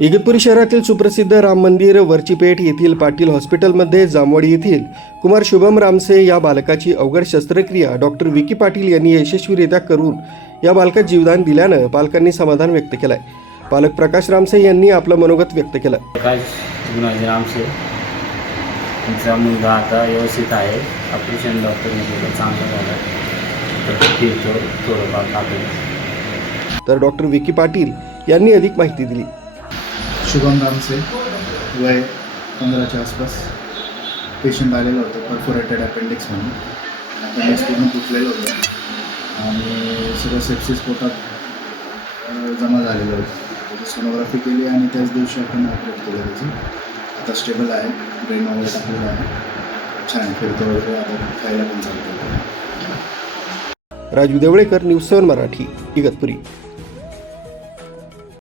इगतपुरी शहरातील सुप्रसिद्ध राम मंदिर वरचीपेठ येथील पाटील हॉस्पिटलमध्ये जामवाडी येथील कुमार शुभम रामसे या बालकाची अवघड शस्त्रक्रिया डॉक्टर विकी पाटील यांनी यशस्वीरित्या करून या बालकात जीवदान दिल्यानं पालकांनी समाधान व्यक्त केलंय। पालक प्रकाश रामसे यांनी आपलं मनोगत व्यक्त केलं। प्रकाश गुणाजी रामसे त्यांचा मुलगा आता व्यवस्थित आहे। ऑपरेशन डॉक्टरने केलं, चांगलं झालं, तर फिरतो थोडंफार कापलं। तर डॉक्टर विकी पाटील यांनी अधिक माहिती दिली। शुभम रामसे वय 15च्या आसपास पेशंट आलेलं होतं परफोरेटेड अपेंडिक्स म्हणून। अपेंडिक्स पूर्ण तुटलेलं होतं आणि सगळं सेप्सिस पोटात जमा झालेलं होतं। त्याची सोनोग्राफी केली आणि त्याच दिवशी आपण ऑपरेट केलं त्याची। आता स्टेबल आहे, ब्रेन वगैरे टाकलेलं आहे, छान फिरतो वगैरे, आता खायला पण चालू केलं। राजू देवळेकर, न्यूज 7 मराठी, इगतपुरी।